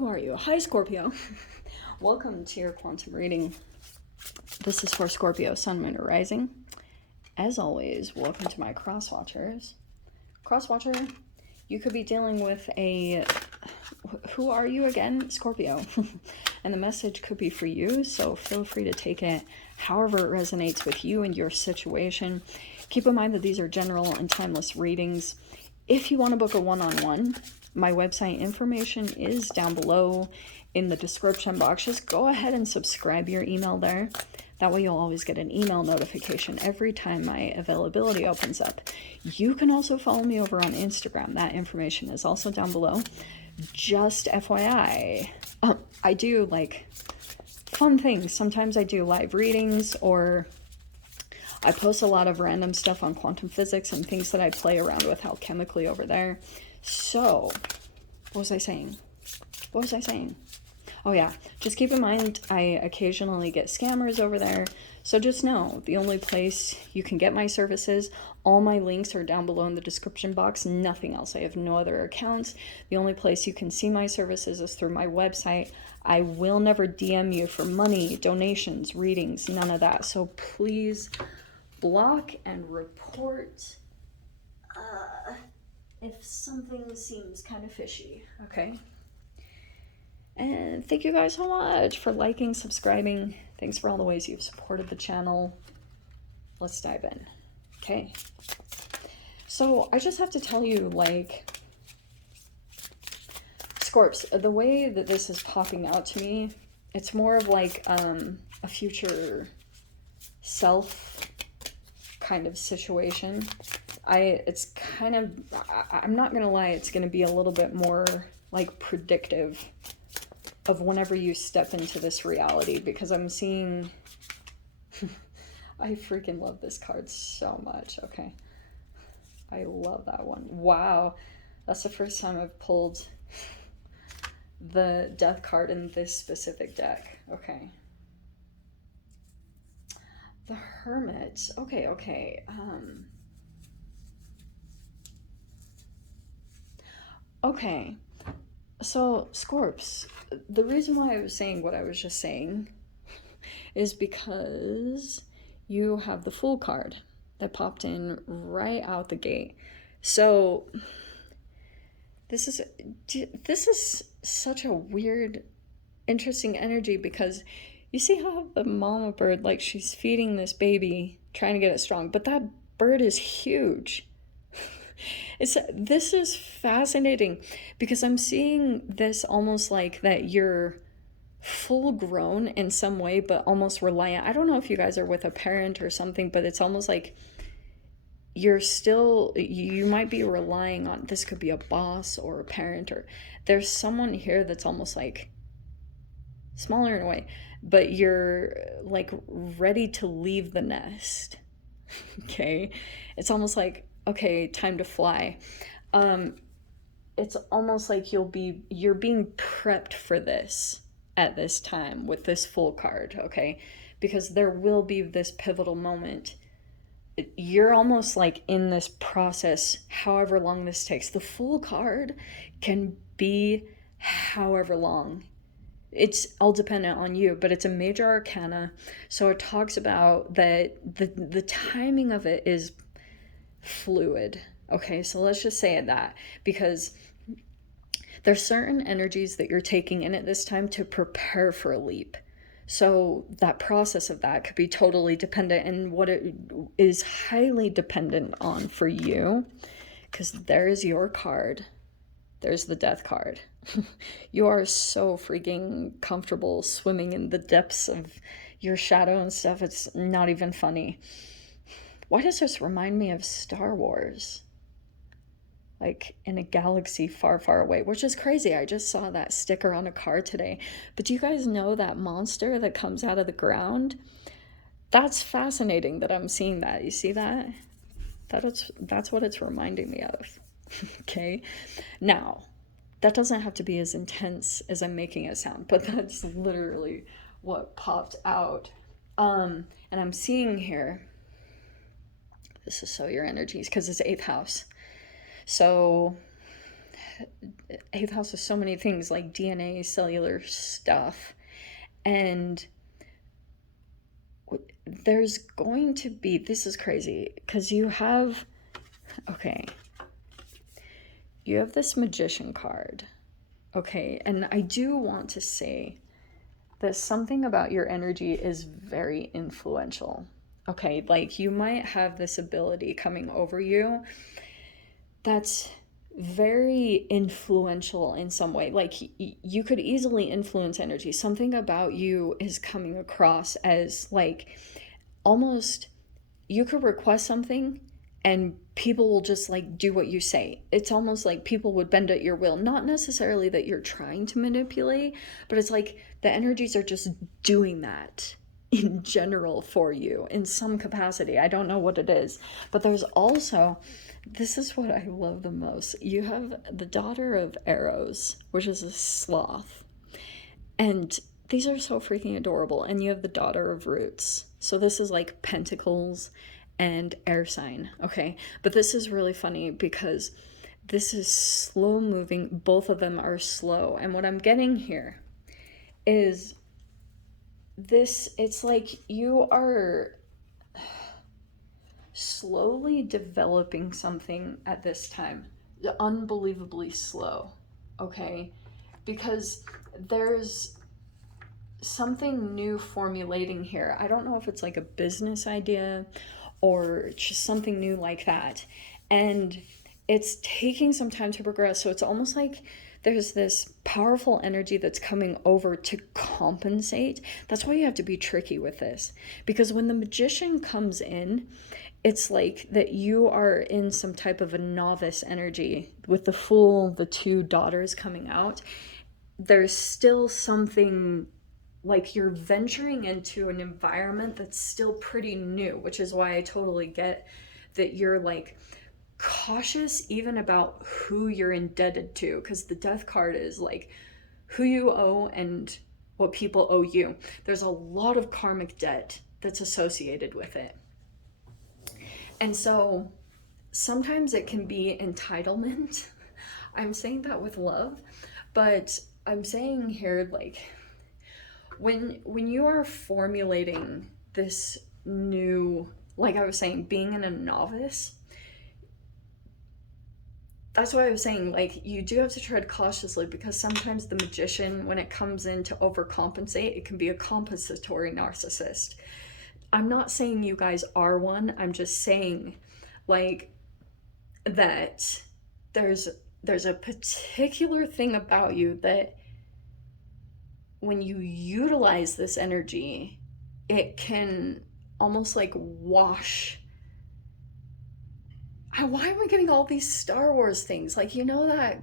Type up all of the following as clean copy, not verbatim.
who are you? Hi, Scorpio. Welcome to your quantum reading. This is for Scorpio, Sun, Moon, or Rising. As always, welcome to my cross-watchers. Cross-watcher, you could be dealing with a... Who are you again? Scorpio. And the message could be for you, so feel free to take it however it resonates with you and your situation. Keep in mind that these are general and timeless readings. If you want to book a one-on-one, my website information is down below in the description box. Just go ahead and subscribe your email there. That way you'll always get an email notification every time my availability opens up. You can also follow me over on Instagram. That information is also down below. Just FYI, I do like fun things. Sometimes I do live readings, or I post a lot of random stuff on quantum physics and things that I play around with alchemically over there. So, what was I saying? Oh yeah, just keep in mind I occasionally get scammers over there. So just know, the only place you can get my services, all my links are down below in the description box, nothing else. I have no other accounts. The only place you can see my services is through my website. I will never DM you for money, donations, readings, none of that. So please block and report if something seems kind of fishy, okay? And thank you guys so much for liking, subscribing. Thanks for all the ways you've supported the channel. Let's dive in, okay? So I just have to tell you, like, Scorps, the way that this is popping out to me, it's more of like a future self kind of situation. It's kind of, I'm not gonna lie, it's gonna be a little bit more like predictive of whenever you step into this reality, because I'm seeing I freaking love this card so much. Okay, I love that one. Wow, that's the first time I've pulled the death card in this specific deck. Okay, the Hermit. Okay. Okay, so Scorps, the reason why I was saying what I was just saying is because you have the Fool card that popped in right out the gate. So this is such a weird, interesting energy, because you see how the mama bird, like, she's feeding this baby, trying to get it strong, but that bird is huge. This is fascinating, because I'm seeing this almost like that you're full grown in some way, but almost reliant. I don't know if you guys are with a parent or something, but it's almost like you might be relying on, this could be a boss or a parent, or there's someone here that's almost like smaller in a way, but you're like ready to leave the nest. Okay, it's almost like, okay, time to fly. It's almost like you're being prepped for this at this time with this Fool card, okay? Because there will be this pivotal moment. You're almost like in this process, however long this takes. The Fool card can be however long. It's all dependent on you, but it's a major arcana. So it talks about that the timing of it is fluid. Okay, so let's just say that, because there's certain energies that you're taking in at this time to prepare for a leap. So that process of that could be totally dependent, and what it is highly dependent on for you, because there is your card. There's the death card. You are so freaking comfortable swimming in the depths of your shadow and stuff. It's not even funny. Why does this remind me of Star Wars? Like in a galaxy far, far away, which is crazy. I just saw that sticker on a car today. But do you guys know that monster that comes out of the ground? That's fascinating that I'm seeing that. You see that? That's what it's reminding me of. Okay? Now, that doesn't have to be as intense as I'm making it sound, but that's literally what popped out. And I'm seeing here, this is so your energies, because it's 8th house. So 8th house is so many things like DNA, cellular stuff. And there's going to be, this is crazy, because you have, okay, you have this Magician card, okay, and I do want to say that something about your energy is very influential, okay, like you might have this ability coming over you that's very influential in some way. Like you could easily influence energy. Something about you is coming across as like almost you could request something and people will just like do what you say. It's almost like people would bend at your will. Not necessarily that you're trying to manipulate, but it's like the energies are just doing that in general for you in some capacity. I don't know what it is, but there's also, this is what I love the most. You have the daughter of arrows, which is a sloth. And these are so freaking adorable. And you have the daughter of roots. So this is like pentacles and air sign, okay? But this is really funny because this is slow moving. Both of them are slow. And what I'm getting here is this, it's like you are slowly developing something at this time. Unbelievably slow, okay? Because there's something new formulating here. I don't know if it's like a business idea or just something new like that. And it's taking some time to progress. So it's almost like there's this powerful energy that's coming over to compensate. That's why you have to be tricky with this. Because when the magician comes in, it's like that you are in some type of a novice energy. With the Fool, the two daughters coming out, there's still something like you're venturing into an environment that's still pretty new, which is why I totally get that you're like cautious even about who you're indebted to, because the Death card is like who you owe and what people owe you. There's a lot of karmic debt that's associated with it. And so sometimes it can be entitlement. I'm saying that with love, but I'm saying here like when you are formulating this new, like I was saying, being in a novice, that's why I was saying, like, you do have to tread cautiously, because sometimes the magician, when it comes in to overcompensate, it can be a compensatory narcissist. I'm not saying you guys are one. I'm just saying, like, that there's a particular thing about you that when you utilize this energy, it can almost like wash. Why am I getting all these Star Wars things? Like, you know that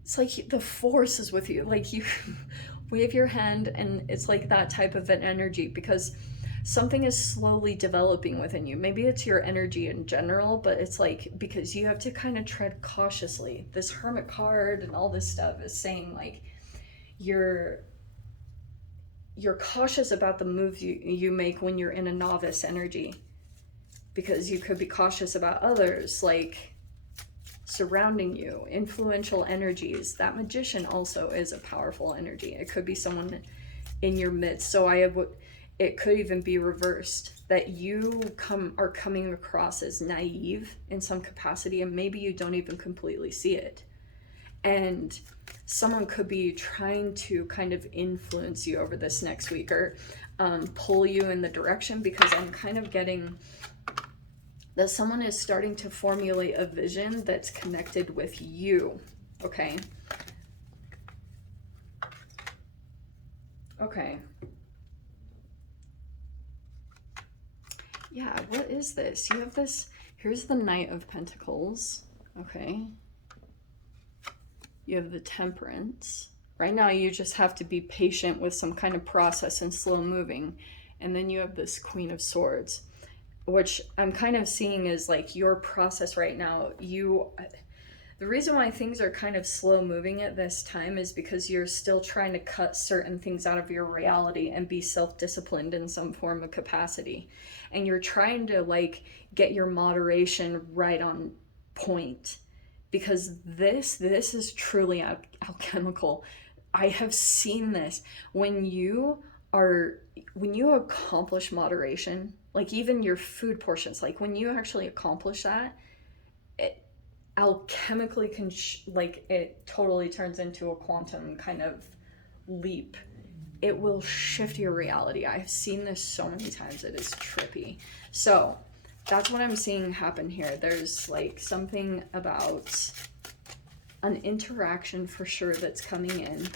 it's like the Force is with you. Like you wave your hand and it's like that type of an energy, because something is slowly developing within you. Maybe it's your energy in general, but it's like because you have to kind of tread cautiously. This Hermit card and all this stuff is saying like you're cautious about the moves you make when you're in a novice energy, because you could be cautious about others like surrounding you, influential energies. That magician also is a powerful energy. It could be someone in your midst. So it could even be reversed, that you are coming across as naive in some capacity, and maybe you don't even completely see it. And someone could be trying to kind of influence you over this next week, or pull you in the direction, because I'm kind of getting that someone is starting to formulate a vision that's connected with you, okay? Okay. Yeah, what is this? You have this, here's the Knight of Pentacles, okay? You have the Temperance. Right now you just have to be patient with some kind of process and slow moving. And then you have this Queen of Swords, which I'm kind of seeing is like your process right now. The reason why things are kind of slow moving at this time is because you're still trying to cut certain things out of your reality and be self-disciplined in some form of capacity. And you're trying to like get your moderation right on point, because this is truly alchemical. I have seen this when you accomplish moderation, like even your food portions, like when you actually accomplish that, it alchemically like it totally turns into a quantum kind of leap. It will shift your reality. I've seen this so many times. It is trippy. So that's what I'm seeing happen here. There's like something about an interaction for sure that's coming in.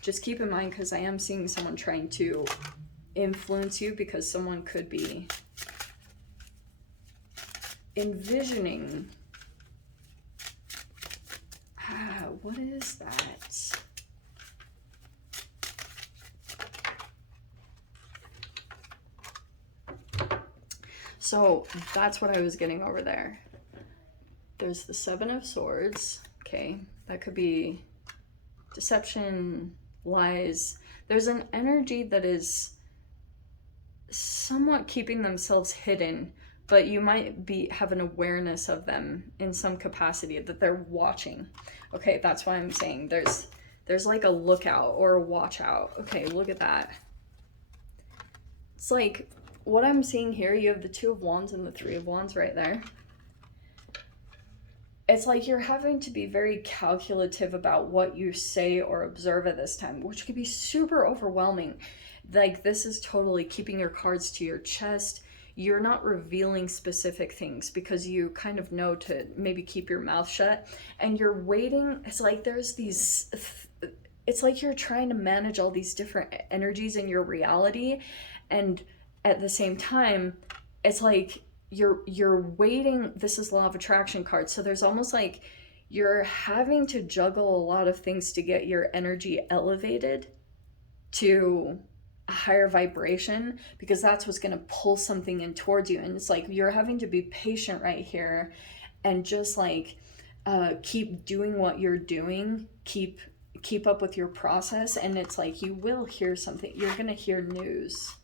Just keep in mind, because I am seeing someone trying to influence you, because someone could be envisioning. What is that? So that's what I was getting over there. There's the Seven of Swords. Okay, that could be deception, lies. There's an energy that is somewhat keeping themselves hidden, but you might have an awareness of them in some capacity, that they're watching. Okay, that's why I'm saying there's like a lookout or a watch out. Okay, look at that. It's like what I'm seeing here, you have the Two of Wands and the Three of Wands right there. It's like you're having to be very calculative about what you say or observe at this time, which could be super overwhelming. Like, this is totally keeping your cards to your chest. You're not revealing specific things because you kind of know to maybe keep your mouth shut, and you're waiting. It's like there's these, it's like you're trying to manage all these different energies in your reality, and at the same time, it's like you're waiting. This is Law of Attraction card, so there's almost like you're having to juggle a lot of things to get your energy elevated to a higher vibration, because that's what's going to pull something in towards you. And it's like you're having to be patient right here and just like keep doing what you're doing, keep up with your process, and it's like you will hear something. You're going to hear news.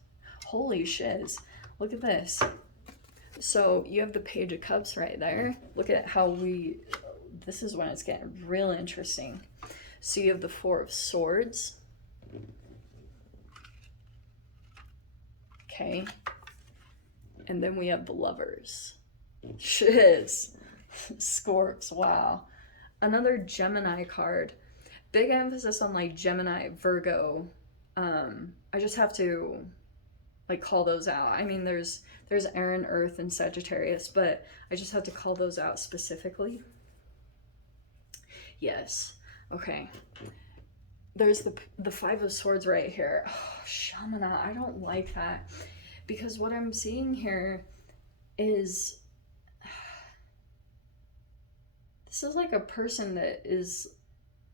Holy shiz, look at this. So you have the Page of Cups right there. Look at how this is when it's getting real interesting. So you have the Four of Swords. Okay. And then we have the Lovers. Shiz. Scorps, wow. Another Gemini card. Big emphasis on like Gemini, Virgo. I just have to like call those out. I mean, there's Aaron, Earth, and Sagittarius, but I just have to call those out specifically. Yes. Okay. There's the Five of Swords right here. Oh, Shamana, I don't like that, because what I'm seeing here is this is like a person that is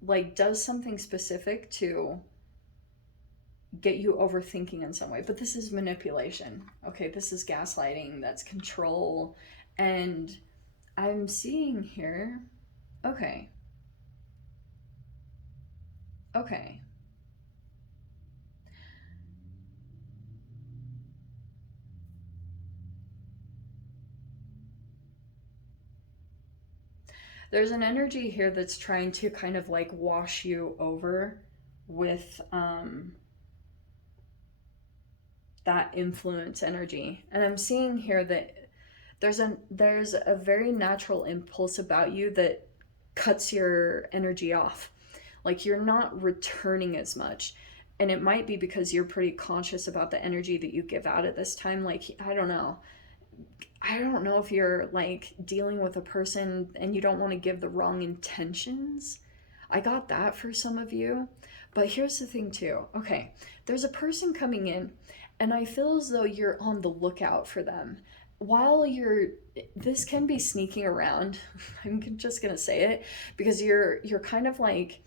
like does something specific to get you overthinking in some way, but this is manipulation. Okay, this is gaslighting, that's control. And I'm seeing here, okay, there's an energy here that's trying to kind of like wash you over with that influence energy. And I'm seeing here that there's a very natural impulse about you that cuts your energy off. Like you're not returning as much. And it might be because you're pretty conscious about the energy that you give out at this time. Like, I don't know if you're like dealing with a person and you don't want to give the wrong intentions. I got that for some of you. But here's the thing too. Okay, there's a person coming in, and I feel as though you're on the lookout for them. While this can be sneaking around. I'm just gonna say it, because you're kind of like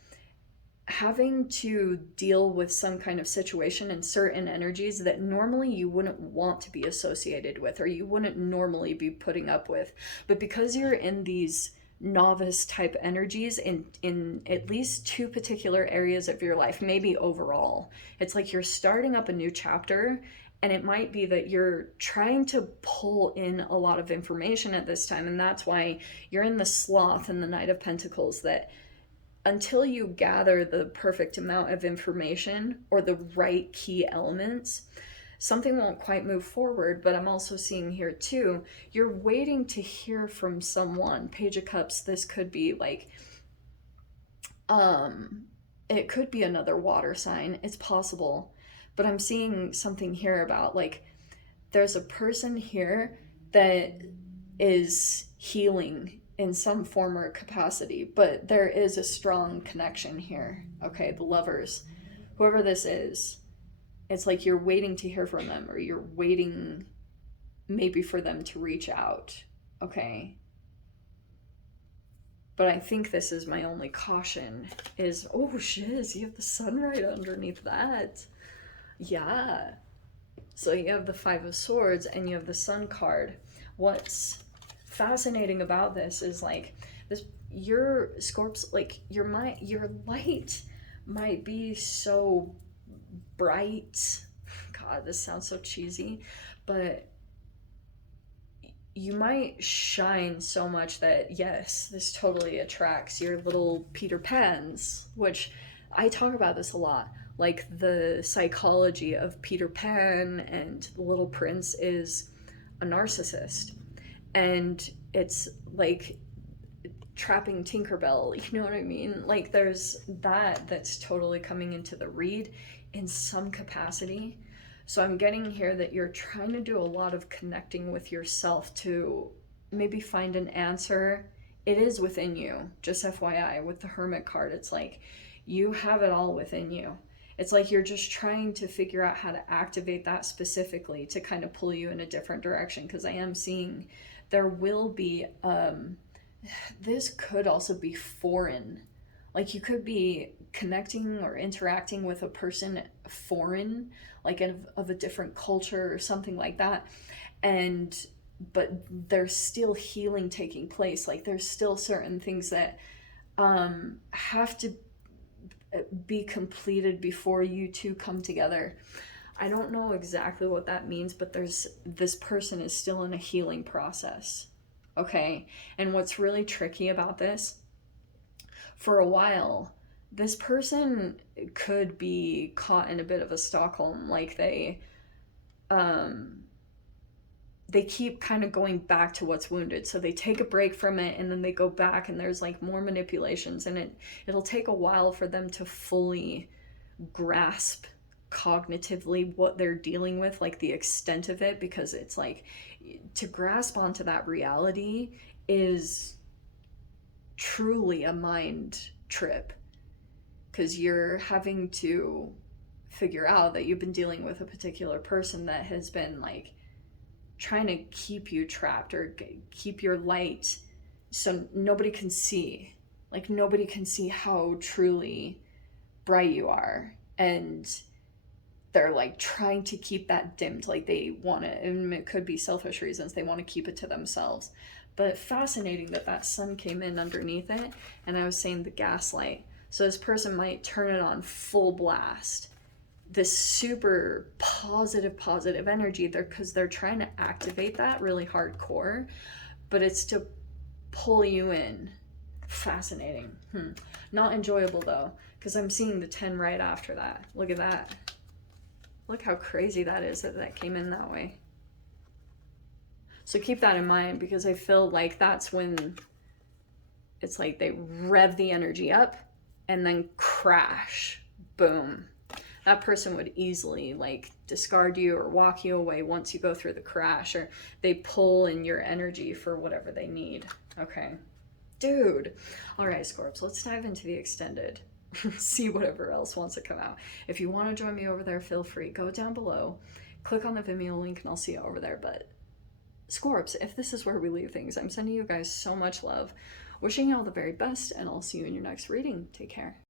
having to deal with some kind of situation and certain energies that normally you wouldn't want to be associated with, or you wouldn't normally be putting up with. But because you're in these novice type energies in at least two particular areas of your life, maybe overall, it's like you're starting up a new chapter, And it might be that you're trying to pull in a lot of information at this time, and that's why you're in the Sloth and the Knight of Pentacles, that until you gather the perfect amount of information or the right key elements, something won't quite move forward. But I'm also seeing here too, you're waiting to hear from someone. Page of Cups, this could be like, it could be another water sign. It's possible. But I'm seeing something here about like, there's a person here that is healing in some form or capacity, but there is a strong connection here. Okay, the Lovers, whoever this is, it's like you're waiting to hear from them, or you're waiting maybe for them to reach out. Okay. But I think this is my only caution is, oh shiz, you have the sun right underneath that. Yeah. So you have the Five of Swords and you have the Sun card. What's fascinating about this is like this, your Scorps, like your light might be so bright. God, this sounds so cheesy, but you might shine so much that, yes, this totally attracts your little Peter Pans, which I talk about this a lot. Like the psychology of Peter Pan and the Little Prince is a narcissist. And it's like trapping Tinkerbell, you know what I mean? Like there's that's totally coming into the read in some capacity. So I'm getting here that you're trying to do a lot of connecting with yourself to maybe find an answer. It is within you, just FYI, with the Hermit card. It's like you have it all within you. It's like you're just trying to figure out how to activate that specifically to kind of pull you in a different direction. Because I am seeing there will be, this could also be foreign. Like you could be connecting or interacting with a person foreign, like of a different culture or something like that. But there's still healing taking place. Like there's still certain things that have to be completed before you two come together. I don't know exactly what that means, but this person is still in a healing process. Okay. And what's really tricky about this, for a while, this person could be caught in a bit of a Stockholm, like they keep kind of going back to what's wounded. So they take a break from it and then they go back and there's like more manipulations, and it'll take a while for them to fully grasp cognitively what they're dealing with, like the extent of it, because it's like to grasp onto that reality is truly a mind trip, because you're having to figure out that you've been dealing with a particular person that has been like trying to keep you trapped or keep your light so nobody can see. Like nobody can see how truly bright you are, and they're like trying to keep that dimmed. Like they want it, and it could be selfish reasons, they want to keep it to themselves. But fascinating that sun came in underneath it, and I was saying the gaslight. So this person might turn it on full blast, this super positive energy there, because they're trying to activate that really hardcore, but it's to pull you in. Fascinating. Not enjoyable though, because I'm seeing the 10 right after that. Look at that. Look how crazy that is that came in that way. So keep that in mind, because I feel like that's when it's like they rev the energy up and then crash. Boom. That person would easily like discard you or walk you away once you go through the crash, or they pull in your energy for whatever they need. Okay. Dude. All right, Scorps, let's dive into the extended. See whatever else wants to come out. If you want to join me over there, feel free. Go down below, click on the Vimeo link, and I'll see you over there. But Scorps, if this is where we leave things, I'm sending you guys so much love. Wishing you all the very best, and I'll see you in your next reading. Take care.